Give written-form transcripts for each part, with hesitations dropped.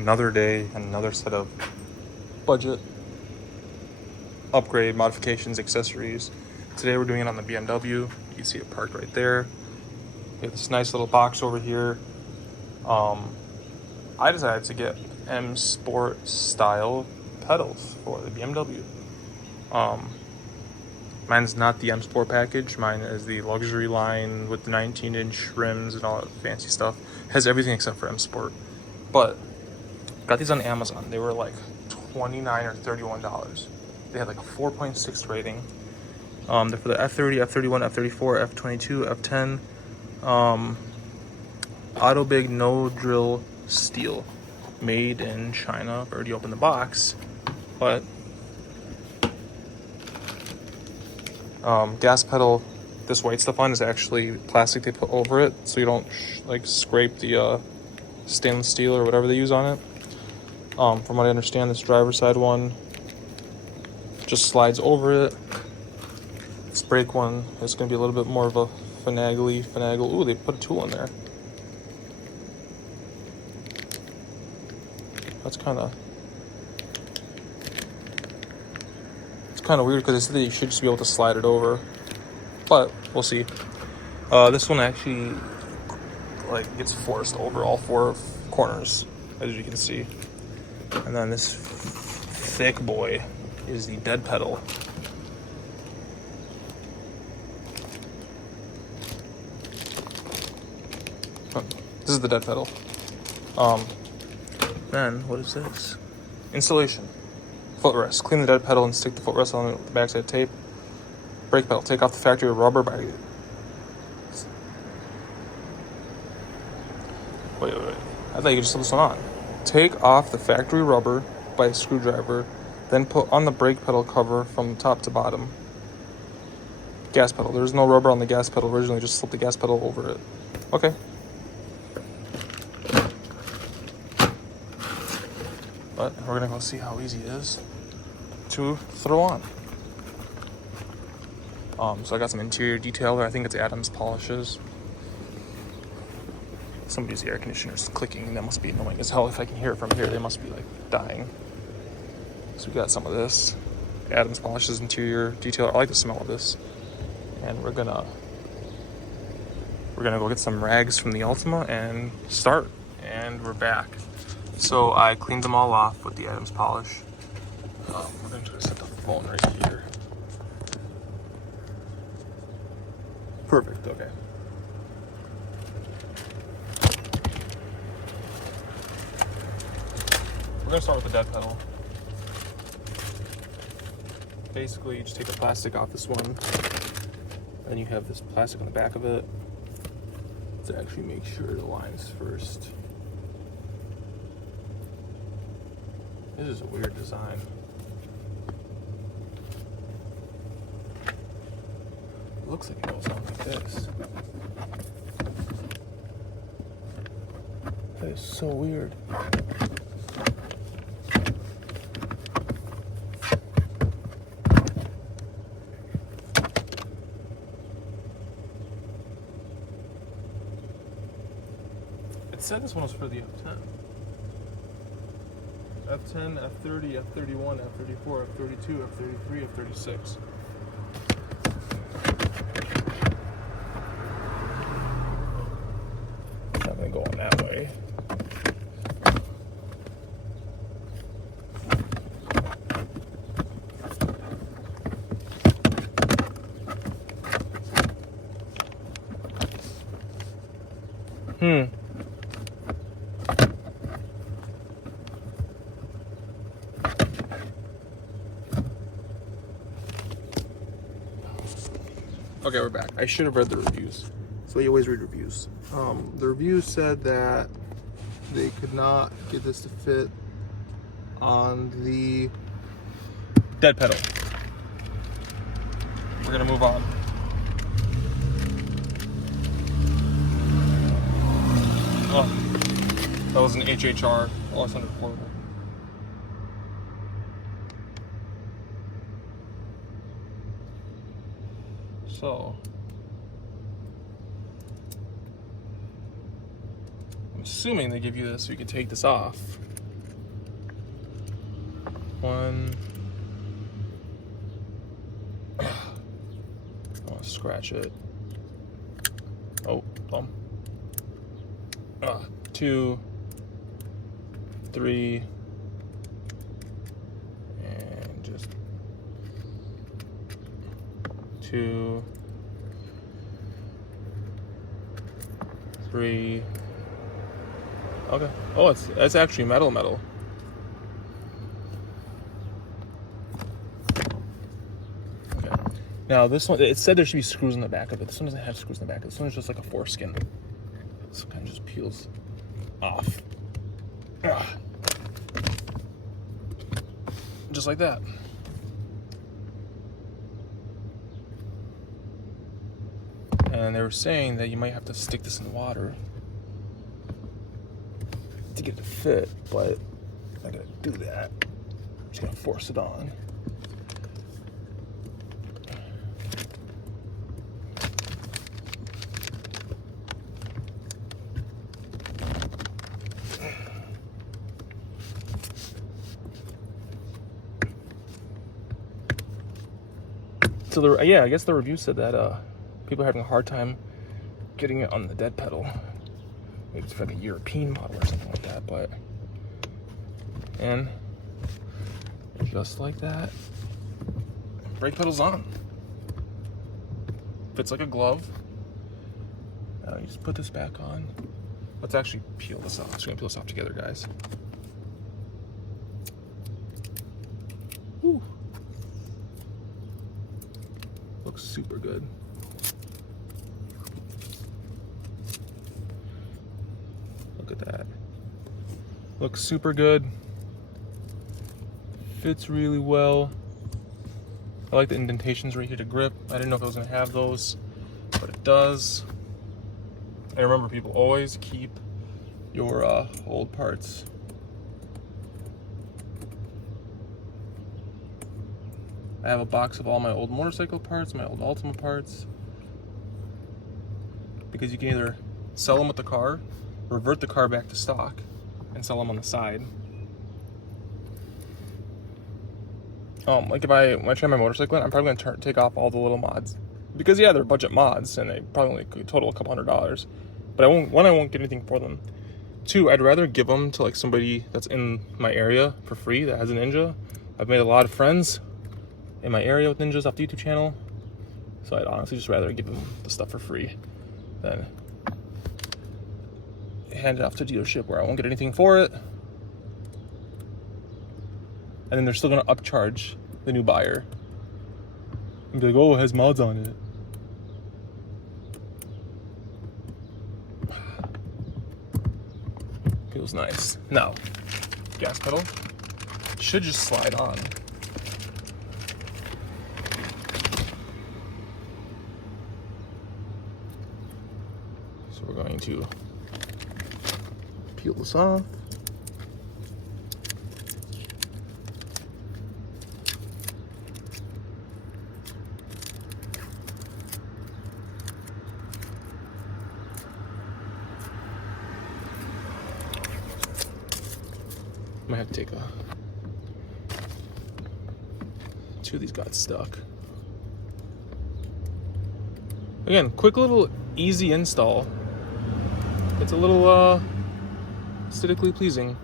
Another day, another set of budget upgrade modifications, accessories. Today we're doing it on the BMW. You can see it parked right there. We have this nice little box over here. I decided to get M Sport style pedals for the BMW. Mine's not the M Sport package. Mine is the luxury line with the 19-inch rims and all that fancy stuff. It has everything except for M Sport. But got these on Amazon. They were like $29 or $31. They had like a 4.6 rating. They're for the F30, F31, F34, F22, F10. Auto Big no drill steel, made in China. I've already opened the box, but gas pedal. This white stuff on is actually plastic they put over it, so you don't like scrape the stainless steel or whatever they use on it. From what I understand, this driver's side one just slides over it. This brake one is going to be a little bit more of a finagle. Ooh, they put a tool in there. It's kind of weird because they said that you should just be able to slide it over, but we'll see. This one actually like gets forced over all four corners, as you can see. And then this thick boy is the dead pedal. This is the dead pedal. Then what is this? Installation. Footrest. Clean the dead pedal and stick the footrest on the backside tape. Brake pedal. Take off the factory rubber by... Wait. I thought you could just slip this one on. Take off the factory rubber by a screwdriver, then put on the brake pedal cover from top to bottom. Gas pedal. There's no rubber on the gas pedal originally, just slip the gas pedal over it. Okay. But we're gonna go see how easy it is to throw on. So I got some interior detail there. I think it's Adams polishes. Somebody's air conditioner is clicking, and that must be annoying as hell. If I can hear it from here, they must be like dying. So we got some of this Adams polishes interior detail. I like the smell of this. And we're gonna go get some rags from the Ultima and start. And we're back. So I cleaned them all off with the Adams polish. We're going to set the phone right here. Perfect, okay. We're going to start with the dead pedal. Basically, you just take the plastic off this one. Then you have this plastic on the back of it to actually make sure it aligns first. This is a weird design. It looks like it goes on like this. That is so weird. It said this one was for the F10. F10, F30, F31, F34, F32, F33, F36. Not gonna go on that way. Okay, we're back. I should have read the reviews. So you always read reviews. The reviews said that they could not get this to fit on the dead pedal. We're gonna move on. Oh, that was an HHR. Oh, it sounded horrible. So I'm assuming they give you this so you can take this off. One. I want to scratch it. Oh, bum. 2, 3, and just 2, 3. Okay. Oh, it's actually metal. Okay. Now this one, it said there should be screws in the back of it. This one doesn't have screws in the back. This one is just like a foreskin. This kind of just peels off. Just like that. And they were saying that you might have to stick this in water to get it to fit, but I'm not gonna do that. I'm just gonna force it on. So I guess the review said that people are having a hard time getting it on the dead pedal. Maybe it's like a European model or something like that, and just like that, brake pedal's on. Fits like a glove. Now you just put this back on. Let's actually peel this off. We're gonna peel this off together, guys. Woo. Looks super good. Look at that. Looks super good. Fits really well. I like the indentations right here to grip. I didn't know if I was gonna have those, but it does. And remember, people, always keep your old parts. I have a box of all my old motorcycle parts, my old Ultima parts, because you can either sell them with the car, revert the car back to stock, and sell them on the side. Like when I try my motorcycle in, I'm probably gonna take off all the little mods, because yeah, they're budget mods and they probably only could total a couple $100. But I won't get anything for them. 2, I'd rather give them to like somebody that's in my area for free that has a Ninja. I've made a lot of friends in my area with Ninjas off the YouTube channel, so I'd honestly just rather give them the stuff for free than hand it off to a dealership where I won't get anything for it, and then they're still gonna upcharge the new buyer and be like, oh, it has mods on it. Feels nice. Now, gas pedal should just slide on. So we're going to peel this off. Might have to take 2 of these got stuck. Again, quick little easy install. It's a little aesthetically pleasing.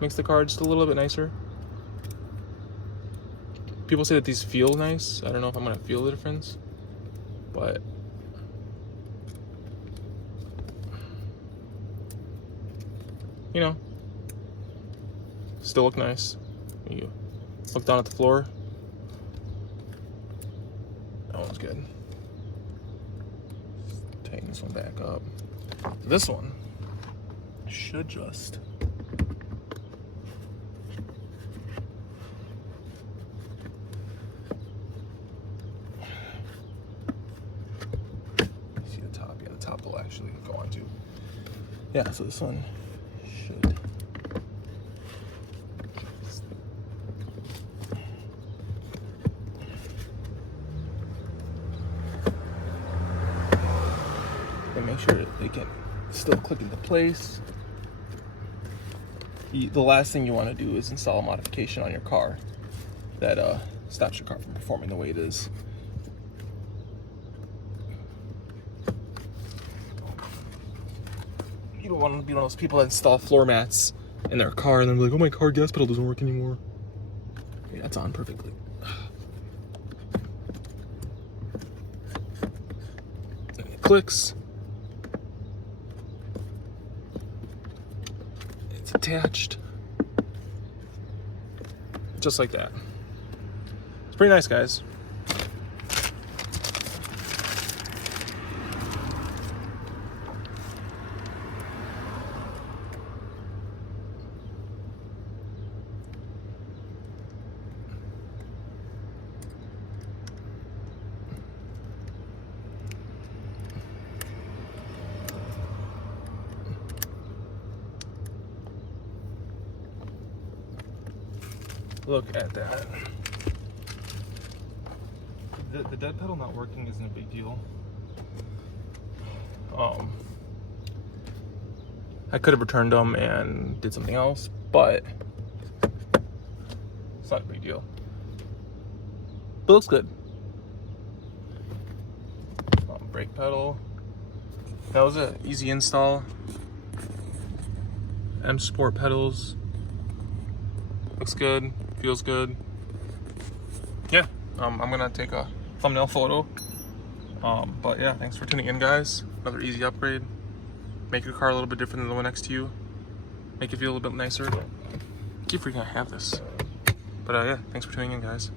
Makes the car just a little bit nicer. People say that these feel nice. I don't know if I'm gonna feel the difference, but you know, still look nice. You look down at the floor. That one's good. Tighten this one back up. This one should just see the top. Yeah, the top will actually go on too. Yeah, so this one should and make sure they can still click into place. the last thing you want to do is install a modification on your car that stops your car from performing the way it is. You don't want to be one of those people that install floor mats in their car and then be like, oh, my car gas pedal doesn't work anymore. Yeah, it's on perfectly. And it clicks. It's attached. Just like that. It's pretty nice, guys. Look at that. The dead pedal not working isn't a big deal. I could have returned them and did something else, but it's not a big deal. But it looks good. Brake pedal. That was an easy install. M Sport pedals. Looks good. Feels good. Yeah, I'm gonna take a thumbnail photo. But yeah, thanks for tuning in, guys. Another easy upgrade. Make your car a little bit different than the one next to you. Make it feel a little bit nicer. I keep freaking I have this. But yeah, thanks for tuning in, guys.